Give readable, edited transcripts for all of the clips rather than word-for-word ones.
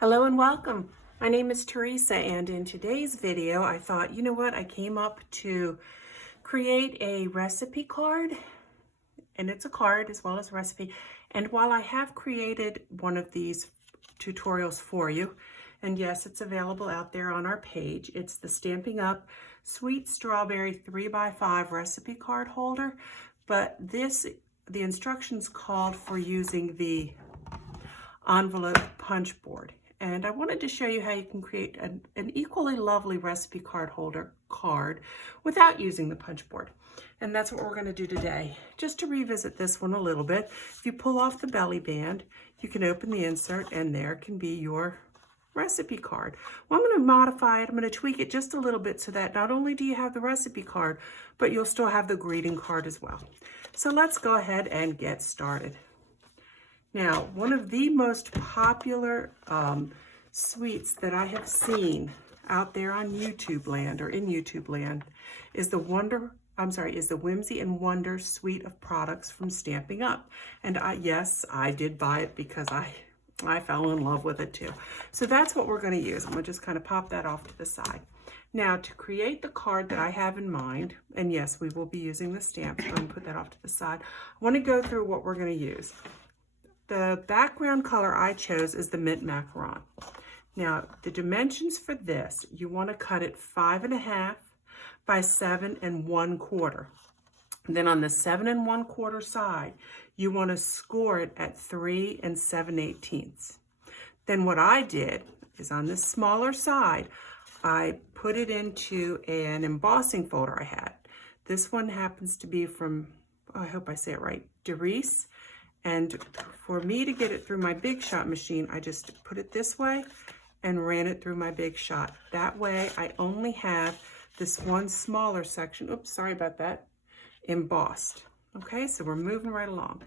Hello and welcome. My name is Teresa, and in today's video I thought, you know what, I came up to create a recipe card, and it's a card as well as a recipe. And while I have created one of these tutorials for you, and yes, it's available out there on our page, it's the Stampin' Up Sweet Strawberry 3x5 recipe card holder, but the instructions called for using the envelope punch board. And I wanted to show you how you can create an equally lovely recipe card holder card without using the punch board. And that's what we're going to do today. Just to revisit this one a little bit, if you pull off the belly band, you can open the insert and there can be your recipe card. Well, I'm going to modify it. I'm going to tweak it just a little bit so that not only do you have the recipe card, but you'll still have the greeting card as well. So let's go ahead and get started. Now, one of the most popular sweets that I have seen out there on YouTube land or in YouTube land is the Whimsy and Wonder suite of products from Stampin' Up. And yes, I did buy it because I fell in love with it too. So that's what we're going to use. I'm going to just kind of pop that off to the side. Now, to create the card that I have in mind, and yes, we will be using the stamps, so I'm going to put that off to the side. I want to go through what we're going to use. The background color I chose is the mint macaron. Now, the dimensions for this, you want to cut it 5.5 by 7 1/4. Then on the 7 1/4 side, you want to score it at 3 7/18. Then what I did is on the smaller side, I put it into an embossing folder I had. This one happens to be from, oh, I hope I say it right, Doris. And for me to get it through my Big Shot machine, I just put it this way and ran it through my Big Shot. That way I only have this one smaller section, oops, sorry about that, embossed. Okay, so we're moving right along.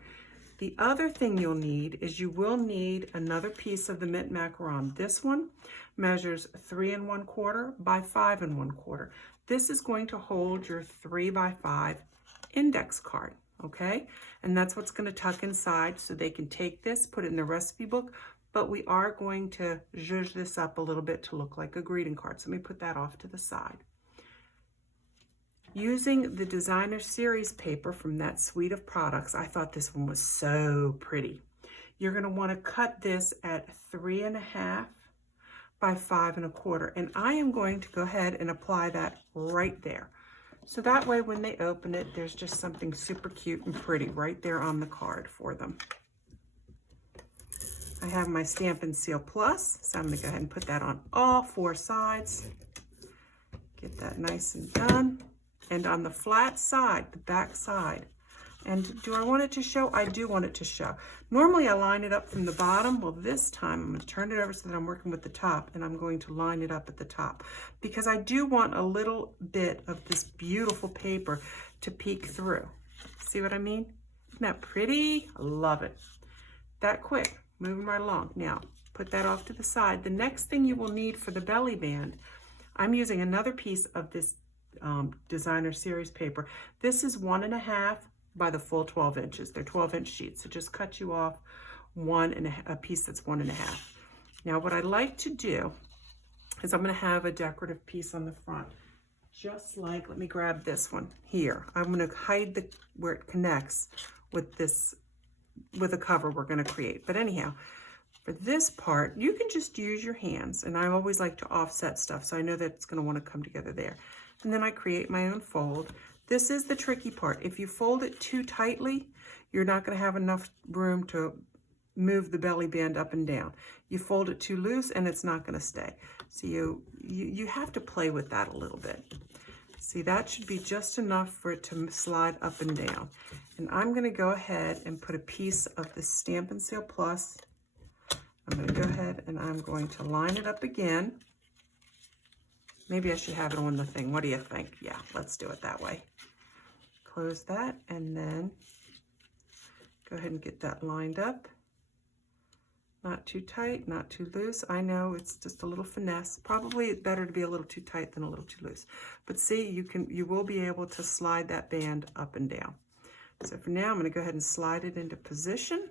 The other thing you'll need is you will need another piece of the mint macaron. This one measures 3 1/4 by 5 1/4. This is going to hold your 3x5 index card. Okay, and that's what's going to tuck inside, so they can take this, put it in the recipe book, but we are going to zhuzh this up a little bit to look like a greeting card. So let me put that off to the side. Using the designer series paper from that suite of products, I thought this one was so pretty. You're going to want to cut this at 3.5 by 5 1/4, and I am going to go ahead and apply that right there. So that way when they open it, there's just something super cute and pretty right there on the card for them. I have my Stampin' Seal Plus, so I'm going to go ahead and put that on all 4 sides. Get that nice and done. And on the flat side, the back side. And do I want it to show? I do want it to show. Normally I line it up from the bottom. Well, this time I'm going to turn it over so that I'm working with the top, and I'm going to line it up at the top because I do want a little bit of this beautiful paper to peek through. See what I mean? Isn't that pretty? I love it. That quick, moving right along. Now, put that off to the side. The next thing you will need for the belly band, I'm using another piece of this designer series paper. This is 1.5 by the full 12 inches. They're 12-inch sheets, so just cut you off a piece that's 1.5. Now what I like to do is I'm going to have a decorative piece on the front, just like, let me grab this one here. I'm going to hide where it connects with a cover we're going to create. But anyhow, for this part, you can just use your hands, and I always like to offset stuff, so I know that it's going to want to come together there. And then I create my own fold. This is the tricky part. If you fold it too tightly, you're not going to have enough room to move the belly band up and down. You fold it too loose and it's not going to stay. So you have to play with that a little bit. See, that should be just enough for it to slide up and down. And I'm going to go ahead and put a piece of the Stampin' Seal Plus. I'm going to go ahead and I'm going to line it up again. Maybe I should have it on the thing. What do you think? Yeah, let's do it that way. Close that and then go ahead and get that lined up. Not too tight, not too loose. I know it's just a little finesse. Probably it's better to be a little too tight than a little too loose. But see, you will be able to slide that band up and down. So for now, I'm going to go ahead and slide it into position.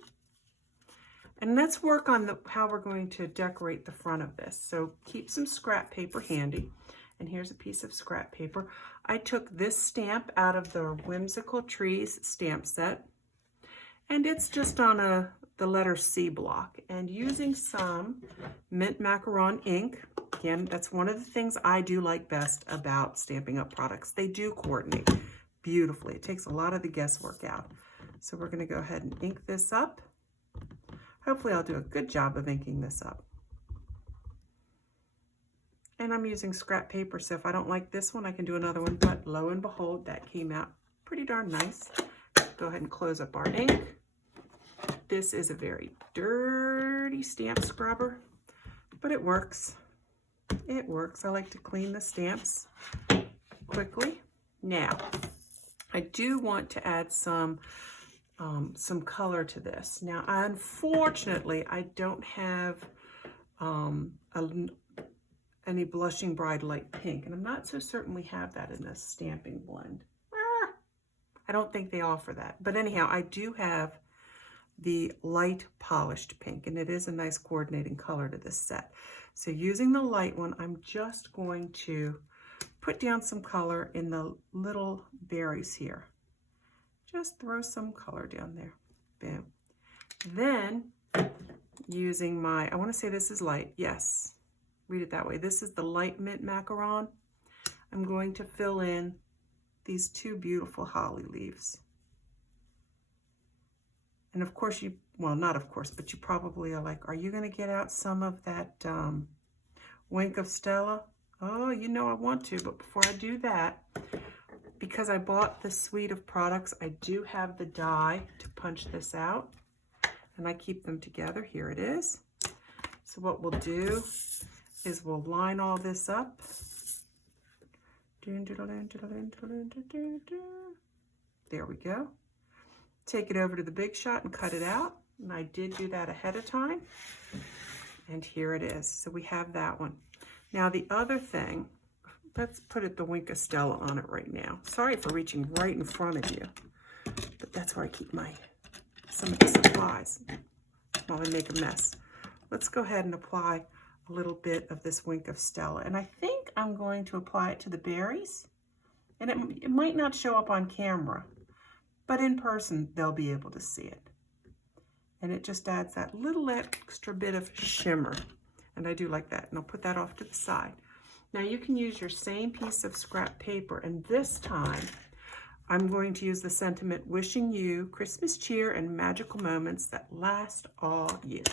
And let's work on how we're going to decorate the front of this. So keep some scrap paper handy. And here's a piece of scrap paper. I took this stamp out of the Whimsical Trees stamp set. And it's just on the letter C block. And using some mint macaron ink. Again, that's one of the things I do like best about Stampin' Up! Products. They do coordinate beautifully. It takes a lot of the guesswork out. So we're going to go ahead and ink this up. Hopefully I'll do a good job of inking this up. And I'm using scrap paper, so if I don't like this one, I can do another one. But lo and behold, that came out pretty darn nice. Go ahead and close up our ink. This is a very dirty stamp scrubber, but it works. It works. I like to clean the stamps quickly. Now, I do want to add some color to this. Now, unfortunately, I don't have any Blushing Bride Light Pink, and I'm not so certain we have that in this stamping blend. I don't think they offer that. But anyhow, I do have the light polished pink, and it is a nice coordinating color to this set. So using the light one, I'm just going to put down some color in the little berries here. Just throw some color down there. Bam. Then using my, I want to say this is light. Yes, read it that way. This is the light mint macaron. I'm going to fill in these two beautiful holly leaves. And of course you, well, not of course, but you probably are like, are you going to get out some of that Wink of Stella? Oh, you know I want to, but before I do that, because I bought this suite of products, I do have the die to punch this out, and I keep them together. Here it is. So what we'll do is we'll line all this up. There we go. Take it over to the Big Shot and cut it out. And I did do that ahead of time. And here it is. So we have that one. Now the other thing, let's put the Wink of Stella on it right now. Sorry for reaching right in front of you, but that's where I keep some of the supplies while I make a mess. Let's go ahead and apply a little bit of this Wink of Stella. And I think I'm going to apply it to the berries. And it might not show up on camera, but in person, they'll be able to see it. And it just adds that little extra bit of shimmer. And I do like that. And I'll put that off to the side. Now you can use your same piece of scrap paper. And this time, I'm going to use the sentiment, wishing you Christmas cheer and magical moments that last all year.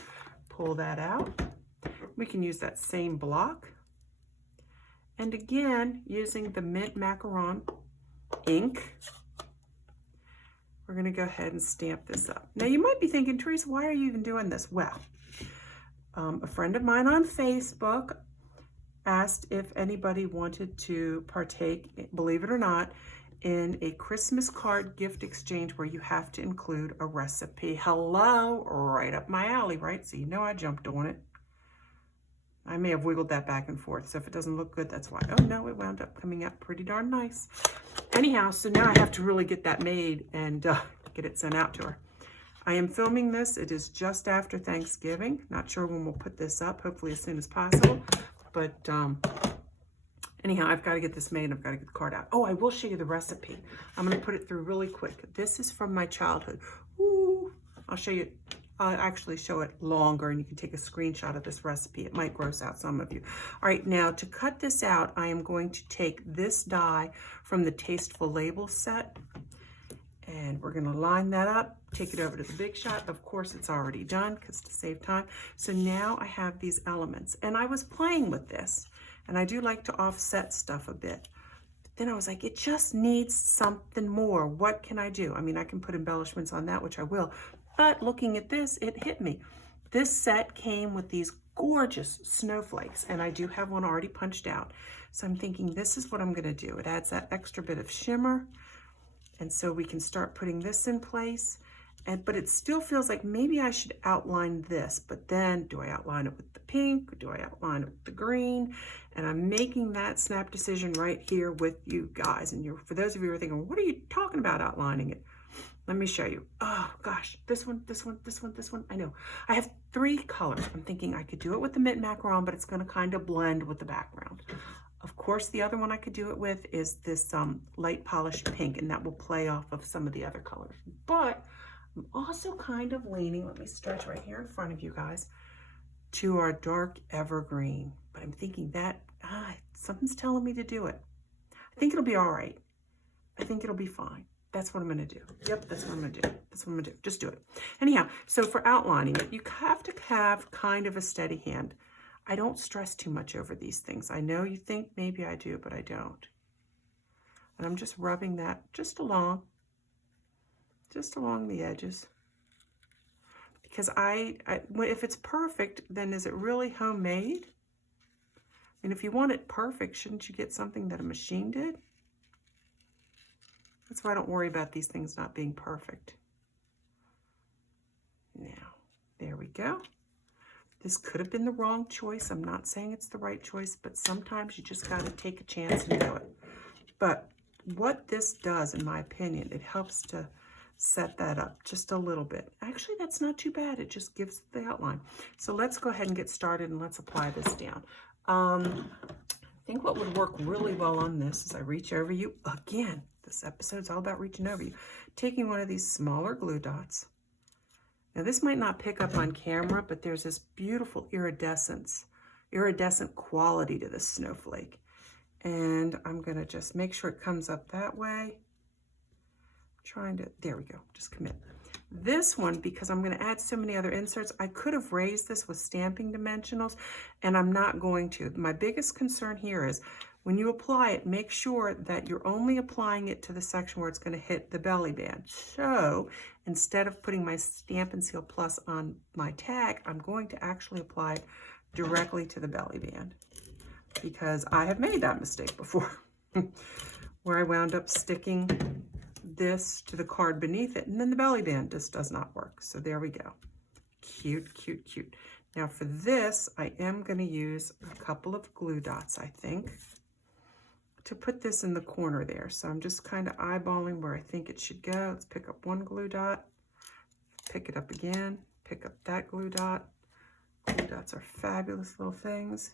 Pull that out. We can use that same block. And again, using the mint macaron ink, we're going to go ahead and stamp this up. Now you might be thinking, Teresa, why are you even doing this? Well, a friend of mine on Facebook asked if anybody wanted to partake, believe it or not, in a Christmas card gift exchange where you have to include a recipe. Hello, right up my alley, right? So you know I jumped on it. I may have wiggled that back and forth, so if it doesn't look good, that's why. Oh no, it wound up coming out pretty darn nice. Anyhow, so now I have to really get that made and get it sent out to her. I am filming this. It is just after Thanksgiving. Not sure when we'll put this up, hopefully as soon as possible. But anyhow, I've got to get this made and I've got to get the card out. Oh, I will show you the recipe. I'm going to put it through really quick. This is from my childhood. Ooh, I'll show you. I'll actually show it longer and you can take a screenshot of this recipe. It might gross out some of you. All right, now to cut this out, I am going to take this die from the Tasteful Labels set and we're going to line that up, take it over to the Big Shot. Of course, it's already done because to save time. So now I have these elements and I was playing with this and I do like to offset stuff a bit. Then I was like, it just needs something more. What can I do? I mean, I can put embellishments on that, which I will. But looking at this, it hit me. This set came with these gorgeous snowflakes, and I do have one already punched out. So I'm thinking this is what I'm going to do. It adds that extra bit of shimmer, and so we can start putting this in place. But it still feels like maybe I should outline this, but then do I outline it with the pink? Or do I outline it with the green? And I'm making that snap decision right here with you guys. And for those of you who are thinking, what are you talking about outlining it? Let me show you. Oh gosh, this one, this one, this one, this one. I know. I have 3 colors. I'm thinking I could do it with the mint macaron, but it's going to kind of blend with the background. Of course, the other one I could do it with is this light polished pink, and that will play off of some of the other colors. But I'm also kind of leaning, let me stretch right here in front of you guys, to our dark evergreen. But I'm thinking that, something's telling me to do it. I think it'll be all right. I think it'll be fine. That's what I'm going to do. Yep, that's what I'm going to do. That's what I'm going to do. Just do it. Anyhow, so for outlining it, you have to have kind of a steady hand. I don't stress too much over these things. I know you think maybe I do, but I don't. And I'm just rubbing that just along the edges. Because if it's perfect, then is it really homemade? And if you want it perfect, shouldn't you get something that a machine did? That's why I don't worry about these things not being perfect. Now, there we go. This could have been the wrong choice. I'm not saying it's the right choice, but sometimes you just got to take a chance and do it. But what this does, in my opinion, it helps to set that up just a little bit. Actually, that's not too bad. It just gives the outline. So let's go ahead and get started and let's apply this down. I think what would work really well on this is I reach over you again. This episode's all about reaching over you. Taking one of these smaller glue dots. Now this might not pick up on camera, but there's this beautiful iridescent quality to this snowflake. And I'm gonna just make sure it comes up that way. There we go, just commit. This one, because I'm gonna add so many other inserts, I could have raised this with stamping dimensionals, and I'm not going to. My biggest concern here is when you apply it, make sure that you're only applying it to the section where it's going to hit the belly band. So instead of putting my Stampin' Seal Plus on my tag, I'm going to actually apply it directly to the belly band, because I have made that mistake before where I wound up sticking this to the card beneath it, and then the belly band just does not work. So there we go. Cute, cute, cute. Now for this, I am going to use a couple of glue dots, I think, to put this in the corner there. So I'm just kind of eyeballing where I think it should go. Let's pick up one glue dot, pick it up again, pick up that glue dot. Glue dots are fabulous little things,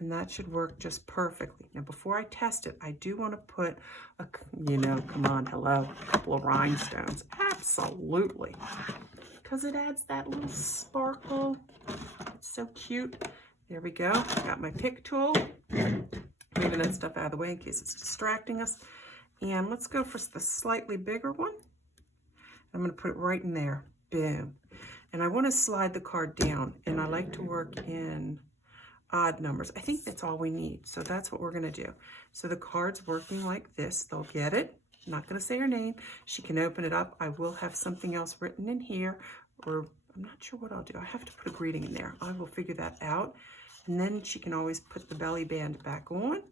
and that should work just perfectly. Now before I test it, I do want to put a, come on, hello, a couple of rhinestones. Absolutely. Because it adds that little sparkle. It's so cute. There we go. Got my pick tool. Moving that stuff out of the way in case it's distracting us. And let's go for the slightly bigger one. I'm going to put it right in there. Boom. And I want to slide the card down, and I like to work in odd numbers. I think that's all we need. So that's what we're going to do. So the card's working like this. They'll get it. I'm not going to say her name. She can open it up. I will have something else written in here, or I'm not sure what I'll do. I have to put a greeting in there. I will figure that out. And then she can always put the belly band back on.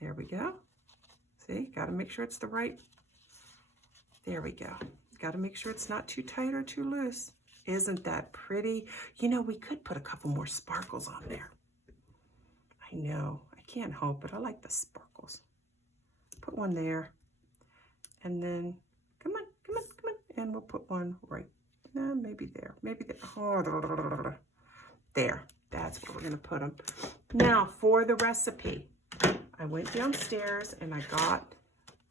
There we go. See, got to make sure it's the right. There we go. Got to make sure it's not too tight or too loose. Isn't that pretty? You know, we could put a couple more sparkles on there. I know, I can't help it. I like the sparkles. Put one there. And then, come on. And we'll put one right, maybe there. Oh, there. That's where we're going to put them. Now, for the recipe, I went downstairs and I got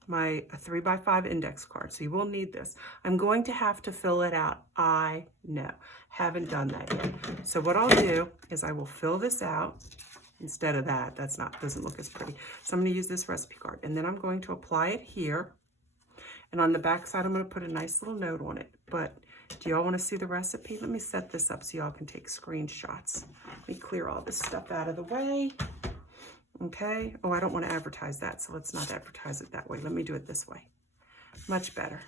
a 3x5 index card. So you will need this. I'm going to have to fill it out. I know. Haven't done that yet. So what I'll do is I will fill this out instead of that. Doesn't look as pretty. So I'm going to use this recipe card, and then I'm going to apply it here. And on the back side, I'm going to put a nice little note on it. But do y'all want to see the recipe? Let me set this up so y'all can take screenshots. Let me clear all this stuff out of the way. Okay. Oh, I don't want to advertise that, so let's not advertise it that way. Let me do it this way. Much better.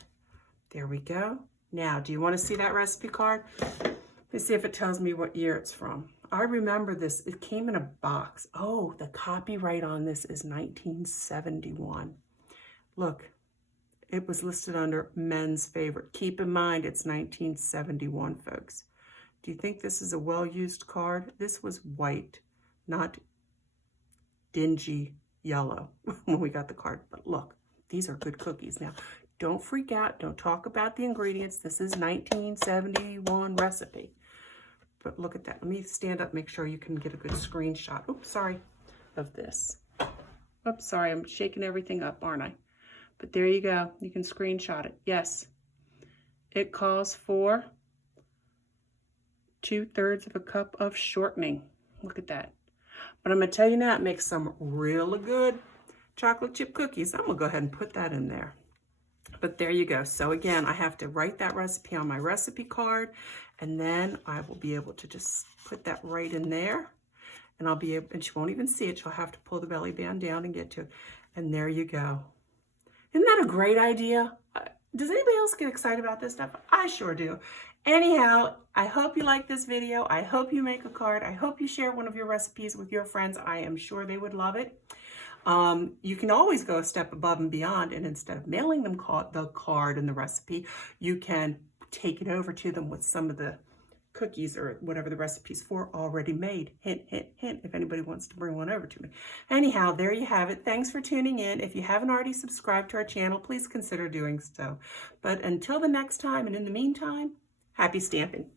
There we go. Now, do you want to see that recipe card? Let me see if it tells me what year it's from. I remember this. It came in a box. Oh, the copyright on this is 1971. Look. It was listed under men's favorite. Keep in mind, it's 1971, folks. Do you think this is a well-used card? This was white, not dingy yellow when we got the card. But look, these are good cookies. Now, Don't freak out. Don't talk about the ingredients. This is 1971 recipe. But look at that. Let me stand up, make sure you can get a good screenshot. Oops, sorry, of this. Oops, sorry, I'm shaking everything up, aren't I? But there you go. You can screenshot it. Yes, it calls for 2/3 of a cup of shortening. Look at that. But I'm going to tell you now, it makes some really good chocolate chip cookies. I'm going to go ahead and put that in there. But there you go. So again, I have to write that recipe on my recipe card, and then I will be able to just put that right in there, and I'll be able, and she won't even see it. She'll have to pull the belly band down and get to it. And there you go. Isn't that a great idea? Does anybody else get excited about this stuff? I sure do. Anyhow, I hope you like this video. I hope you make a card. I hope you share one of your recipes with your friends. I am sure they would love it. You can always go a step above and beyond, and instead of mailing them the card and the recipe, you can take it over to them with some of the cookies or whatever the recipe's for already made. Hint, hint, hint, if anybody wants to bring one over to me. Anyhow, there you have it. Thanks for tuning in. If you haven't already subscribed to our channel, please consider doing so. But until the next time, and in the meantime, happy stamping.